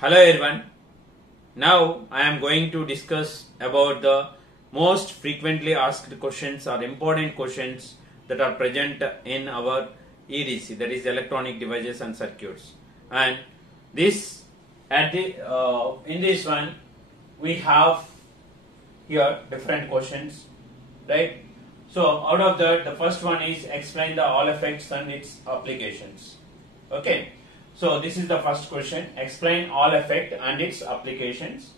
Hello everyone. Now I am going to discuss about the most frequently asked questions or important questions that are present in our EDC, that is electronic devices and circuits. And this in this one we have here different questions, right? So out of that, the first one is explain the Hall effects and its applications. Okay. So this is the first question, explain Hall effect and its applications.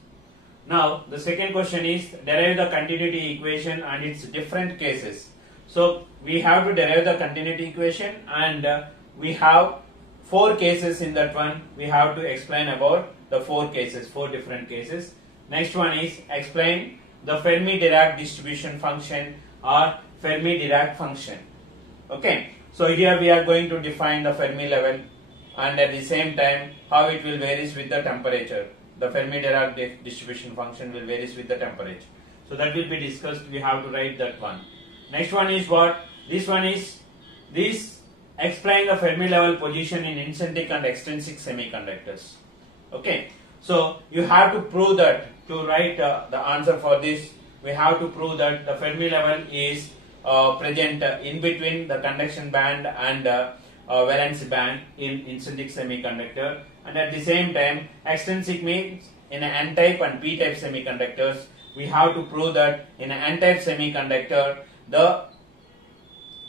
Now the second question is derive the continuity equation and its different cases. So we have to derive the continuity equation and we have 4 cases in that one. We have to explain about the 4 different cases. Next one is explain the Fermi-Dirac distribution function or Fermi-Dirac function. Okay, so here we are going to define the Fermi level and at the same time how it will varies with the temperature. The Fermi-Dirac distribution function will varies with the temperature. So that will be discussed. We have to write that one. Next one is what? This one is explain the Fermi level position in intrinsic and extrinsic semiconductors. Okay, so you have to prove that. To write the answer for this, we have to prove that the Fermi level is present in between the conduction band and valence band in intrinsic semiconductor, and at the same time extrinsic means in an n-type and p-type semiconductors. We have to prove that in an n-type semiconductor the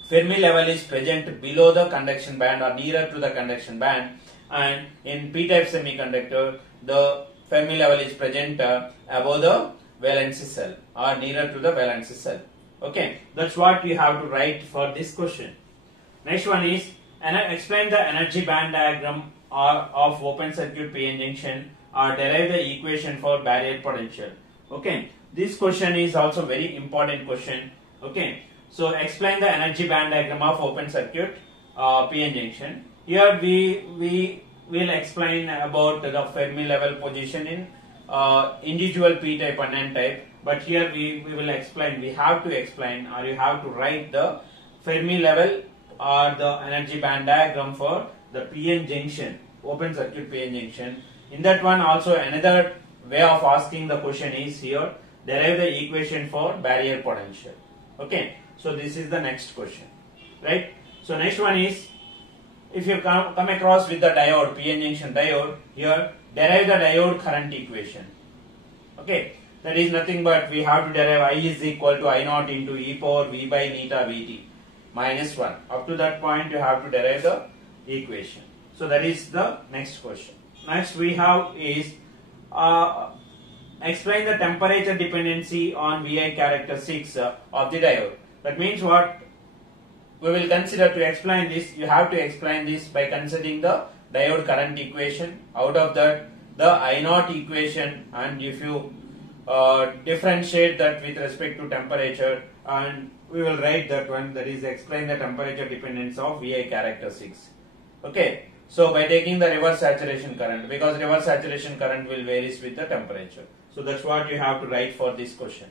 Fermi level is present below the conduction band or nearer to the conduction band, and in p-type semiconductor the Fermi level is present above the valence cell or nearer to the valence cell. Okay, that's what we have to write for this question. Next one is explain the energy band diagram of open circuit PN junction or derive the equation for barrier potential. Okay, this question is also very important question. Okay, so explain the energy band diagram of open circuit PN junction. Here we will explain about the Fermi level position in individual p-type and n-type, but here we will explain, we have to explain or you have to write the Fermi level or the energy band diagram for the PN junction, open circuit PN junction. In that one also another way of asking the question is here, derive the equation for barrier potential. Okay, so this is the next question, right? So next one is, if you come across with the diode, PN junction diode, here derive the diode current equation. Okay, that is nothing but we have to derive I is equal to I naught into e power v by neta vt minus 1. Up to that point you have to derive the equation. So that is the next question. Next we have is explain the temperature dependency on Vi characteristics of the diode. That means what? We will consider to explain this. You have to explain this by considering the diode current equation. Out of that the I naught equation, and if you differentiate that with respect to temperature, and we will write that one, that is explain the temperature dependence of Vi characteristics. Okay, so by taking the reverse saturation current, because reverse saturation current will varies with the temperature. So that's what you have to write for this question.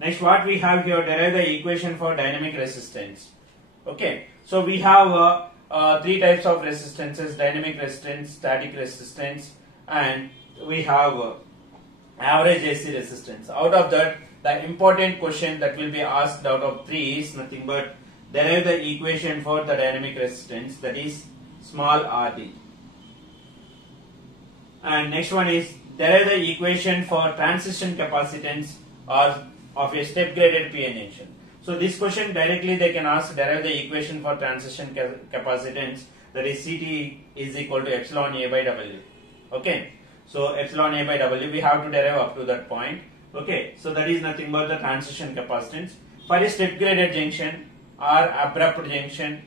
Next what we have here, derive the equation for dynamic resistance. Okay, so we have 3 types of resistances: dynamic resistance, static resistance, and we have average AC resistance. Out of that, the important question that will be asked out of 3 is nothing but derive the equation for the dynamic resistance, that is small rd. And next one is derive the equation for transition capacitance or of a step graded PN junction. So this question directly they can ask, derive the equation for transition capacitance, that is Ct is equal to epsilon A by W. Okay, so epsilon A by W we have to derive up to that point. Okay, so that is nothing but the transition capacitance. For a step graded junction or abrupt junction,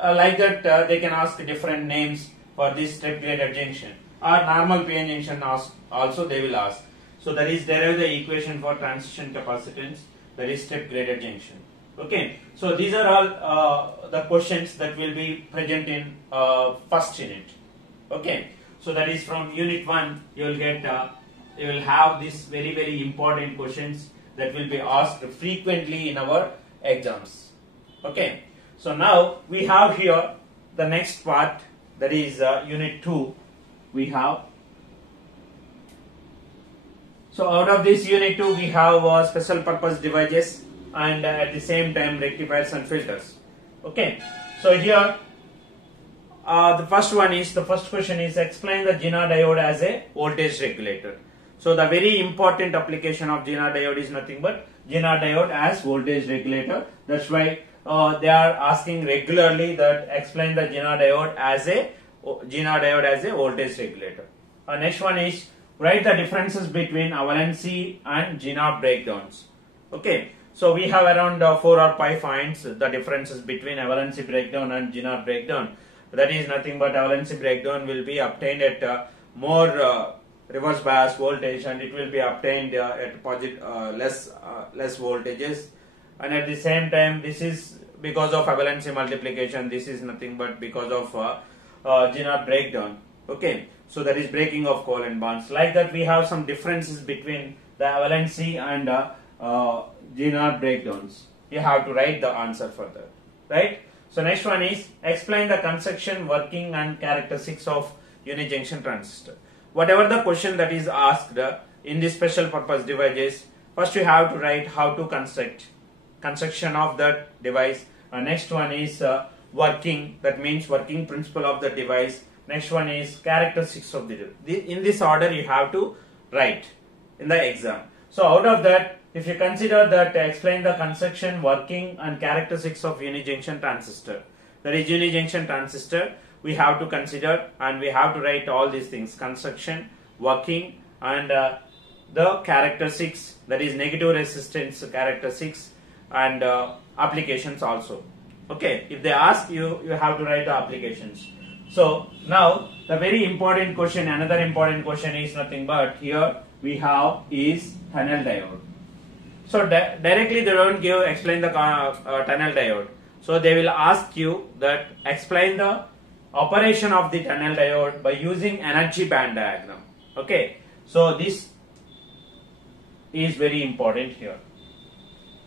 like that they can ask different names for this step graded junction, or normal PN junction also they will ask. So that is derive the equation for transition capacitance, that is step graded junction. Okay, so these are all the questions that will be present in first unit. Okay, so that is from unit 1 you will get you will have these very important questions that will be asked frequently in our exams. Okay, so now we have here the next part, that is unit 2. We have So out of this unit 2 we have special purpose devices and at the same time rectifiers and filters. Okay, so here the first question is explain the Zener diode as a voltage regulator. So the very important application of Zener diode is nothing but Zener diode as voltage regulator. That's why they are asking regularly that explain the Zener diode as a voltage regulator. Next one is write the differences between avalanche and Zener breakdowns. Okay, so we have around 4 or 5 points the differences between avalanche breakdown and Zener breakdown. That is nothing but avalanche breakdown will be obtained at more reverse bias voltage, and it will be obtained at less voltages, and at the same time this is because of avalanche multiplication. This is nothing but because of Zener breakdown. Okay, so that is breaking of covalent bonds. Like that we have some differences between the avalanche and Zener breakdowns. You have to write the answer for that, right? So next one is explain the construction, working and characteristics of unijunction transistor. Whatever the question that is asked in this special purpose devices, first you have to write how to construction of that device. Next one is working, that means working principle of the device. Next one is characteristics of the device. In this order you have to write in the exam. So out of that, if you consider that explain the construction, working and characteristics of unijunction transistor, that is unijunction transistor, we have to consider and we have to write all these things: construction, working and the characteristics, that is negative resistance characteristics and applications also. Okay, if they ask you, you have to write the applications. So now the very important question, another important question is nothing but here we have is tunnel diode. So directly they don't give explain the tunnel diode. So they will ask you that explain the operation of the tunnel diode by using energy band diagram. Okay, so this is very important here.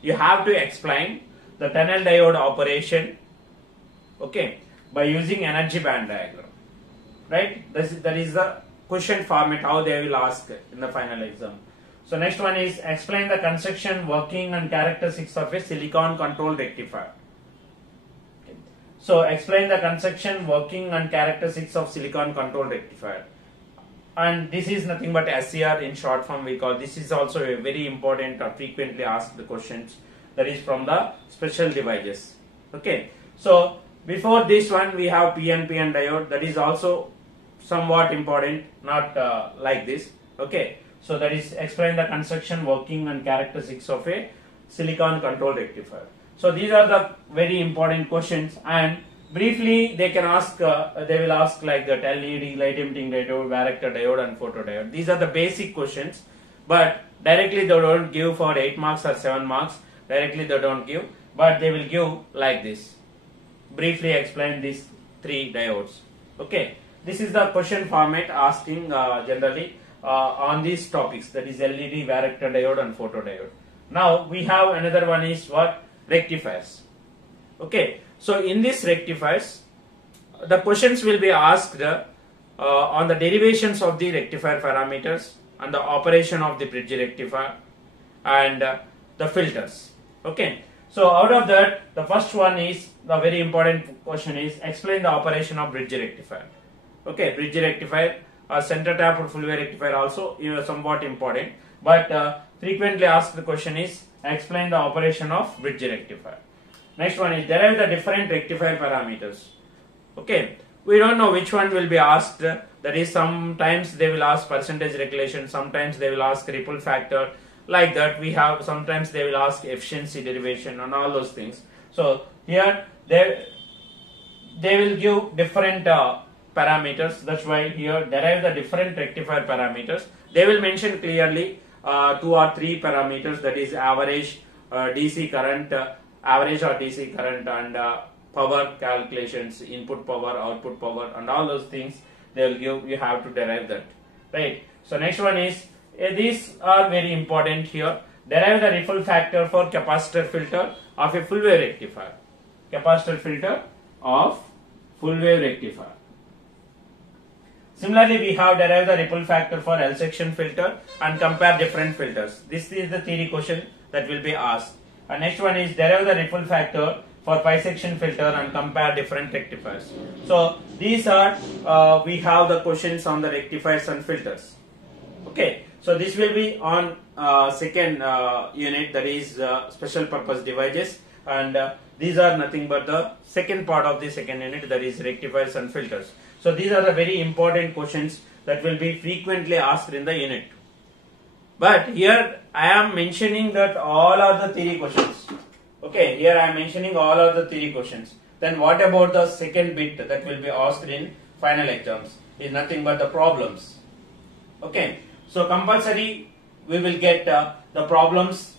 You have to explain the tunnel diode operation, okay, by using energy band diagram, right? That is the question format how they will ask in the final exam. So next one is explain the construction, working and characteristics of a silicon control rectifier. Okay. So explain the construction, working and characteristics of silicon control rectifier. And this is nothing but SCR in short form we call. This is also a very important or frequently asked questions, that is from the special devices. Okay. So before this one we have PNP diode, that is also somewhat important, not like this. Okay. So that is explain the construction, working and characteristics of a silicon control rectifier. So these are the very important questions, and briefly they can ask, they will ask like that LED, light emitting diode, varactor diode and photodiode. These are the basic questions, but directly they don't give for 8 marks or 7 marks. Directly they don't give, but they will give like this. Briefly explain these 3 diodes. Okay, this is the question format asking generally on these topics, that is LED, varactor diode and photodiode. Now we have another one is what? Rectifiers. Okay, so in this rectifiers the questions will be asked on the derivations of the rectifier parameters and the operation of the bridge rectifier and the filters. Okay, so out of that the first one is the very important question is explain the operation of bridge rectifier. Okay, bridge rectifier, center tap or full wave rectifier also somewhat important, but frequently asked the question is explain the operation of bridge rectifier. Next one is derive the different rectifier parameters. Okay, we don't know which one will be asked. That is, sometimes they will ask percentage regulation, sometimes they will ask ripple factor. Like that we have, sometimes they will ask efficiency derivation and all those things. So here they will give different parameters. That's why here derive the different rectifier parameters. They will mention clearly 2 or 3 parameters, that is average DC current, average or DC current and power calculations, input power, output power and all those things they will give. You have to derive that, right? So next one is these are very important here. Derive the ripple factor for capacitor filter of a full wave rectifier. Capacitor filter of full wave rectifier. Similarly, we have derived the ripple factor for L section filter and compare different filters. This is the theory question that will be asked. And next one is derive the ripple factor for pi section filter and compare different rectifiers. So these are we have the questions on the rectifiers and filters. Okay, so this will be on second unit, that is special purpose devices, and these are nothing but the second part of the second unit, that is rectifiers and filters. So these are the very important questions that will be frequently asked in the unit. But here I am mentioning that all are the theory questions. Okay, here I am mentioning all are the theory questions. Then what about the second bit that will be asked in final exams? Is nothing but the problems. Okay, so compulsory we will get the problems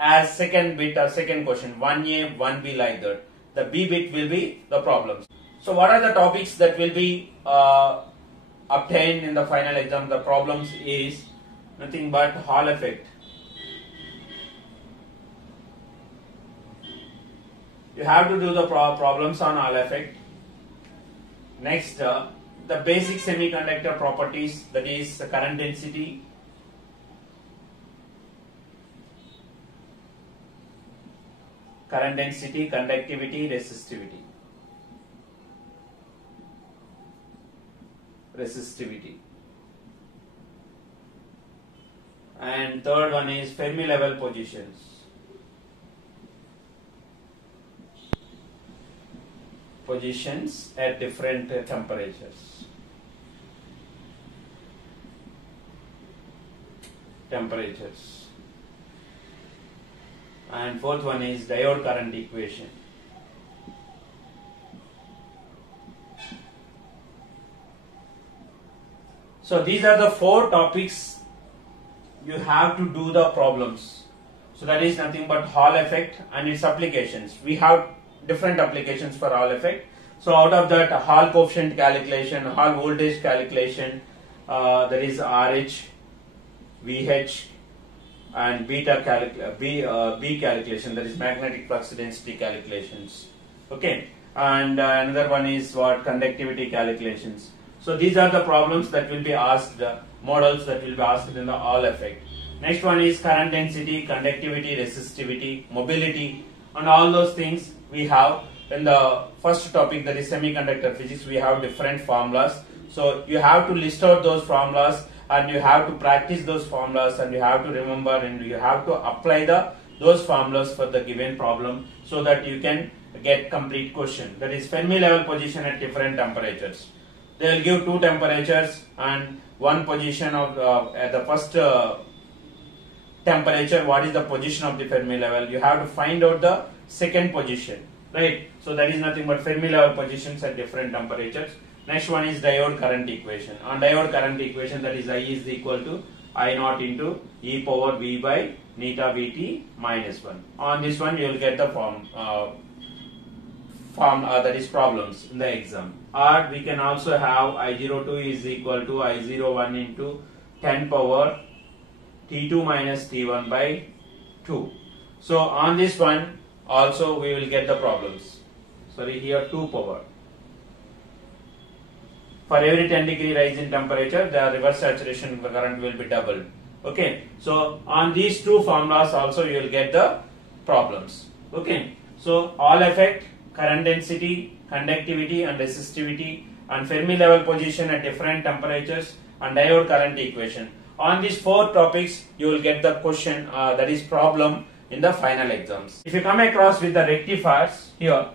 as second bit or second question, 1A, 1B, like that. The B bit will be the problems. So what are the topics that will be obtained in the final exam? The problems is nothing but Hall effect. You have to do the problems on Hall effect. Next, the basic semiconductor properties, that is the current density, conductivity, resistivity. And third one is Fermi level positions. Positions at different temperatures. And fourth one is diode current equation. So these are the four topics you have to do the problems. So that is nothing but Hall effect and its applications. We have different applications for Hall effect. So out of that, Hall coefficient calculation, Hall voltage calculation, that is RH, VH, and B calculation, that is magnetic flux density calculations. Okay, and another one is what, conductivity calculations. So these are the problems that will be asked, models that will be asked in the Hall effect. Next one is current density, conductivity, resistivity, mobility, and all those things we have in the first topic, that is semiconductor physics. We have different formulas. So you have to list out those formulas, and you have to practice those formulas, and you have to remember, and you have to apply those formulas for the given problem, so that you can get complete question. That is Fermi level position at different temperatures. They will give two temperatures and one position of at the first temperature. What is the position of the Fermi level? You have to find out the second position, right? So that is nothing but Fermi level positions at different temperatures. Next one is diode current equation. On diode current equation, that is I is equal to I naught into e power v by neta vt minus 1. On this one you will get the form that is problems in the exam. Or we can also have I02 is equal to I01 into 10 power T2 minus T1 by 2. So on this one also we will get the problems. Sorry, here 2 power. For every 10 degree rise in temperature, the reverse saturation current will be doubled. Okay, so on these two formulas also you will get the problems. Okay, so Hall effect, current density, conductivity and resistivity, and Fermi level position at different temperatures, and diode current equation. On these four topics you will get the question, that is problem, in the final exams. If you come across with the rectifiers here,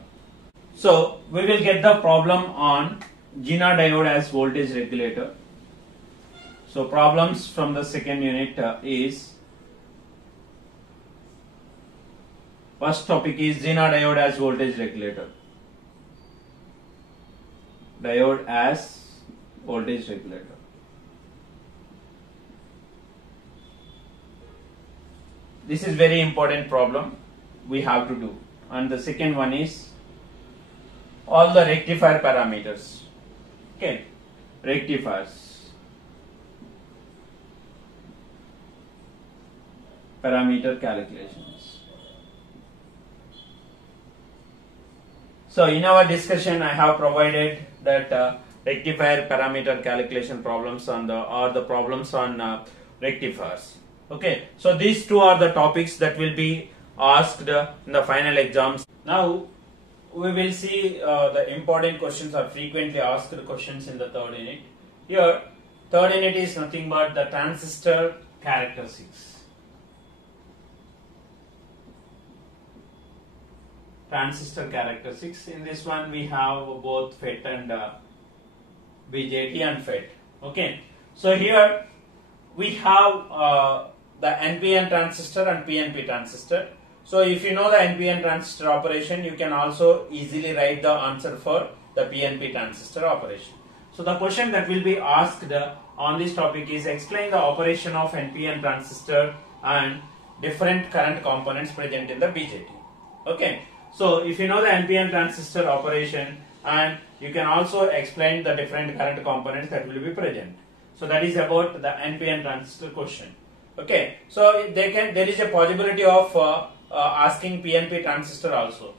so we will get the problem on Zener diode as voltage regulator. So problems from the second unit is, first topic is Zener diode as voltage regulator. Diode as voltage regulator. This is very important problem we have to do. And the second one is all the rectifier parameters. Okay, rectifiers, parameter calculations. So in our discussion I have provided that rectifier parameter calculation problems on the problems on rectifiers. Okay, so these two are the topics that will be asked in the final exams. Now we will see the important questions or frequently asked questions in the third unit. Here, third unit is nothing but the transistor characteristics. Transistor characteristics. In this one, we have both FET and BJT and FET. Okay, so here we have the NPN transistor and PNP transistor. So if you know the NPN transistor operation, you can also easily write the answer for the PNP transistor operation. So the question that will be asked on this topic is explain the operation of NPN transistor and different current components present in the BJT. Okay, so if you know the NPN transistor operation, and you can also explain the different current components that will be present. So that is about the NPN transistor question. Okay, so there is a possibility of asking PNP transistor also.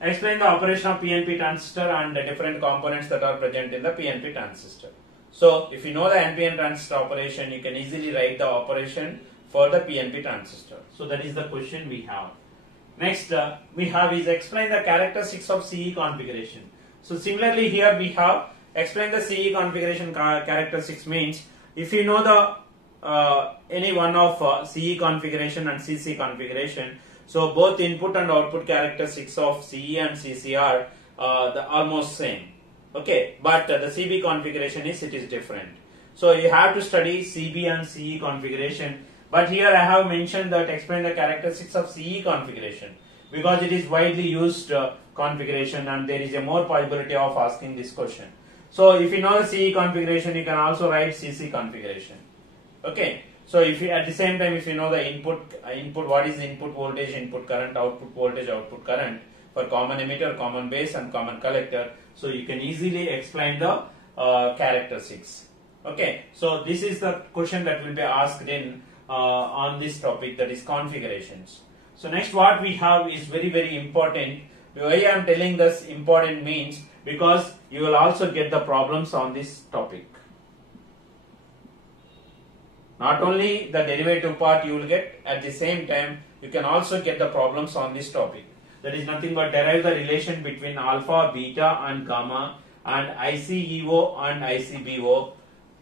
Explain the operation of PNP transistor and the different components that are present in the PNP transistor. So if you know the NPN transistor operation, you can easily write the operation for the PNP transistor. So that is the question we have. Next we have is explain the characteristics of CE configuration. So similarly here we have explain the CE configuration characteristics means if you know the any one of CE configuration and CC configuration, so both input and output characteristics of CE and CC are almost same. Okay, but the CB configuration it is different. So you have to study CB and CE configuration. But here I have mentioned that explain the characteristics of CE configuration because it is widely used configuration and there is a more possibility of asking this question. So if you know the CE configuration, you can also write CC configuration. Okay, so if you at the same time if you know the input what is input voltage, input current, output voltage, output current for common emitter, common base and common collector, so you can easily explain the characteristics. Okay, so this is the question that will be asked in on this topic, that is configurations. So next what we have is very important. Why I am telling this important means because you will also get the problems on this topic. Not only the derivative part you will get, at the same time you can also get the problems on this topic. That is nothing but derive the relation between alpha, beta and gamma and ICEO and ICBO.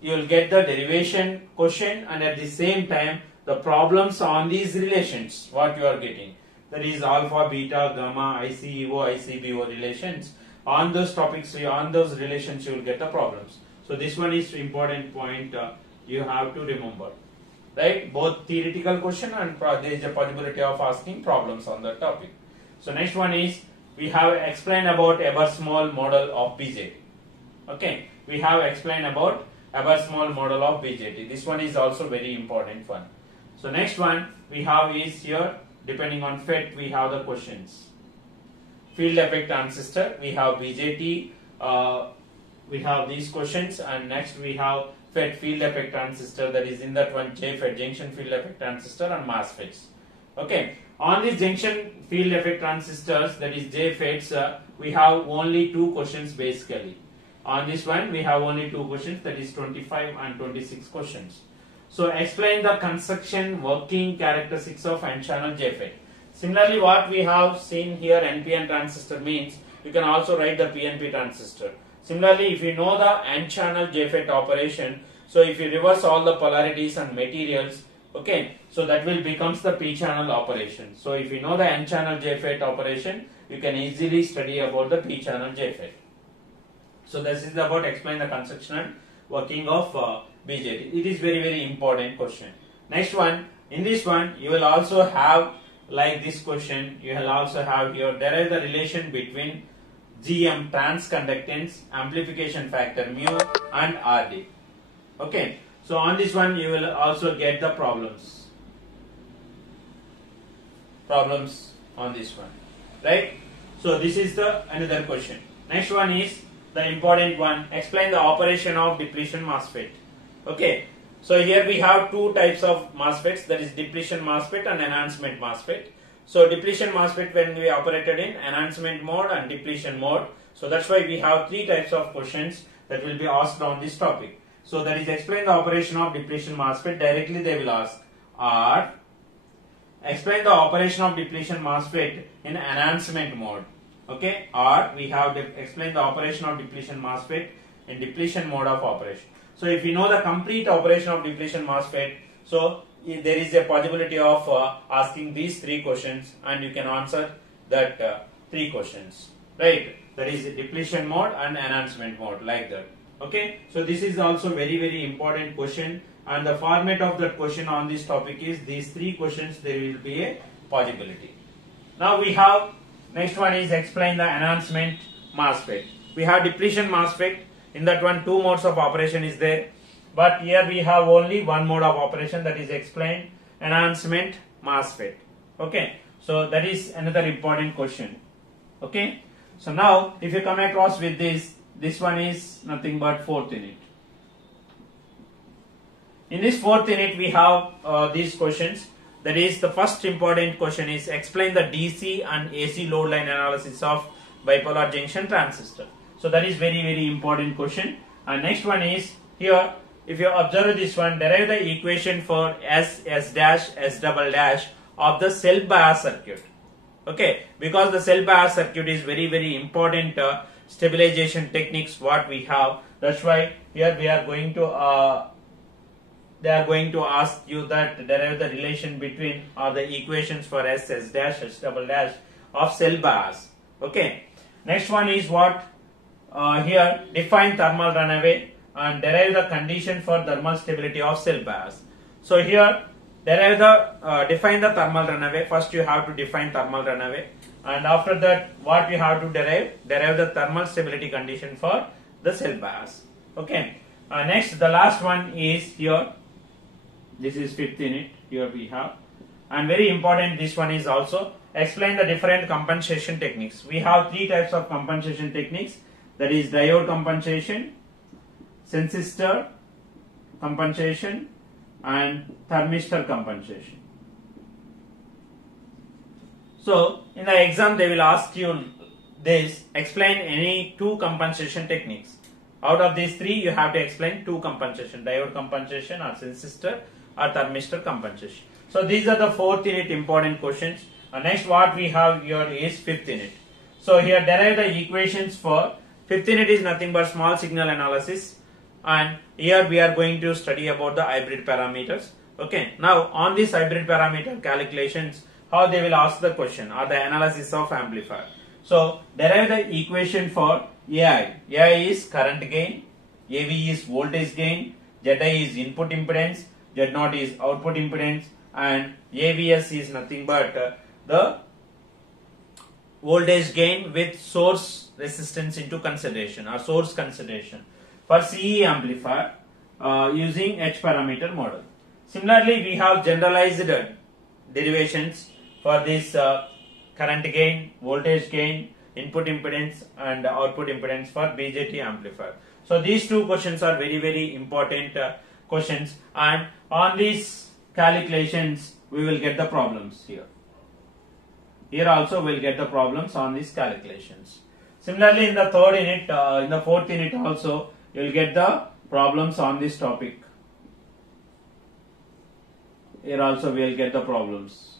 You will get the derivation question and at the same time the problems on these relations what you are getting. That is alpha, beta, gamma, ICEO, ICBO relations. On those topics, on those relations you will get the problems. So this one is important point you have to remember. Right? Both theoretical question and there is a possibility of asking problems on that topic. So next one is we have explained about Ebersmall model of BJT. Okay, we have explained about Ebersmall model of BJT. This one is also very important one. So next one we have is here, depending on FET we have the questions. Field effect transistor, we have BJT, we have these questions, and next we have FET field effect transistor, that is in that one JFET junction field effect transistor and MOSFETs. Okay, on these junction field effect transistors, that is JFETs, we have only two questions basically. On this one we have only two questions, that is 25 and 26 questions. So explain the construction working characteristics of N-channel JFET. Similarly what we have seen here, NPN transistor means you can also write the PNP transistor. Similarly if you know the N-channel JFET operation, so if you reverse all the polarities and materials, okay, so that will becomes the P-channel operation. So if you know the N-channel JFET operation, you can easily study about the P-channel JFET. So this is about explain the construction and working of BJT. It is very important question. Next one, in this one you will also have like this question, you will also have here derive the relation between GM transconductance, amplification factor mu and RD. Okay, so on this one you will also get the problems on this one, right? So this is the another question. Next one is the important one, explain the operation of depletion MOSFET. Okay, so here we have two types of MOSFETs, that is depletion MOSFET and enhancement MOSFET. So depletion MOSFET when we operated in enhancement mode and depletion mode. So that's why we have three types of questions. that will be asked on this topic. So that is explain the operation of depletion MOSFET. Directly they will ask, or explain the operation of depletion MOSFET in enhancement mode. Okay, or we have explain the operation of depletion MOSFET in depletion mode of operation. So if you know the complete operation of depletion MOSFET, so there is a possibility of asking these three questions, and you can answer that three questions, right? That is depletion mode and enhancement mode, like that. Okay, so this is also very important question, and the format of that question on this topic is these three questions. There will be a possibility. Now we have next one is explain the enhancement MOSFET. We have depletion MOSFET. In that one, two modes of operation is there, but here we have only one mode of operation, that is explain enhancement MOSFET. Okay, so that is another important question. Okay, so now if you come across with this one is nothing but fourth unit. In this fourth unit we have these questions. That is, the first important question is explain the DC and AC load line analysis of bipolar junction transistor. So that is very important question. And next one is here, if you observe this one, derive the equation for S dash S double dash of the self bias circuit. Okay, because the self bias circuit is very important stabilization techniques what we have. That's why here we are going to they are going to ask you that derive the relation between or the equations for S dash S double dash of cell bias. Okay, next one is what here define thermal runaway and derive the condition for thermal stability of cell bias. So here derive the define the thermal runaway. First you have to define thermal runaway, and after that what we have to derive the thermal stability condition for the cell bias. Okay, next the last one is here. This is fifth unit. Here we have, and very important, this one is also explain the different compensation techniques. We have three types of compensation techniques, that is diode compensation, transistor compensation, and thermistor compensation. So in the exam they will ask you this, explain any two compensation techniques. Out of these three you have to explain two compensation, diode compensation or transistor or thermistor compensation. So these are the fourth unit important questions. Next what we have here is fifth unit. So here derive the equations for fifth unit is nothing but small signal analysis, and here we are going to study about the hybrid parameters. Okay, now on this hybrid parameter calculations, how they will ask the question or the analysis of amplifier. So derive the equation for AI. AI is current gain, AV is voltage gain, ZI is input impedance, Z0 is output impedance, and AVS is nothing but the voltage gain with source resistance into consideration or source consideration for CE amplifier using H parameter model. Similarly, we have generalized derivations for this current gain, voltage gain, input impedance and output impedance for BJT amplifier. So these two questions are very important questions, and on these calculations we will get the problems here. Here also we will get the problems on these calculations. Similarly, in the third unit, in the fourth unit also you will get the problems on this topic. Here also we will get the problems.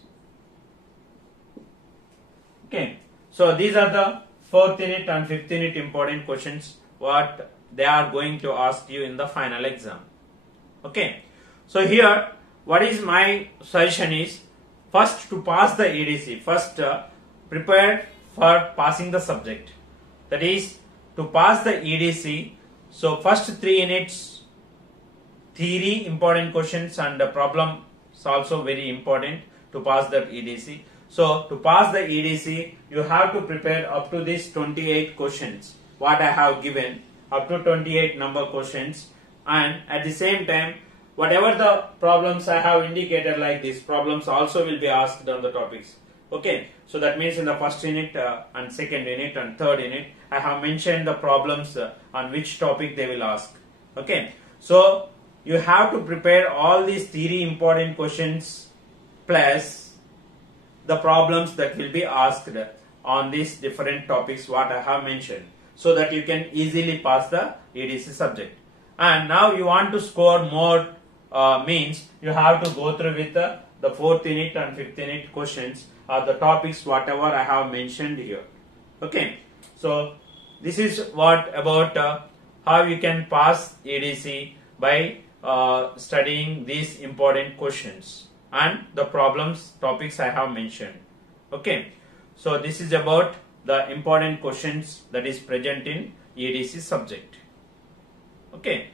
Okay, so these are the fourth unit and fifth unit important questions what they are going to ask you in the final exam. Okay, so here what is my suggestion is, first to pass the EDC, first prepare for passing the subject. That is, to pass the EDC, so first 3 units theory important questions and the problem is also very important to pass the EDC. So to pass the EDC you have to prepare up to this 28 questions what I have given, up to 28 number questions, and at the same time whatever the problems I have indicated like these problems also will be asked on the topics. Okay, so that means in the first unit and second unit and third unit I have mentioned the problems on which topic they will ask. Okay, so you have to prepare all these theory important questions plus the problems that will be asked on these different topics what I have mentioned. so that you can easily pass the EDC subject. And now you want to score more, means you have to go through with the 4th unit and 5th unit questions or the topics whatever I have mentioned here. Okay, so this is what about how you can pass EDC by studying these important questions and the problems topics I have mentioned. Okay, so this is about the important questions that is present in EDC subject. Okay,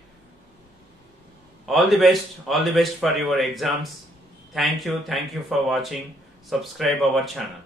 all the best for your exams. Thank you for watching. Subscribe our channel.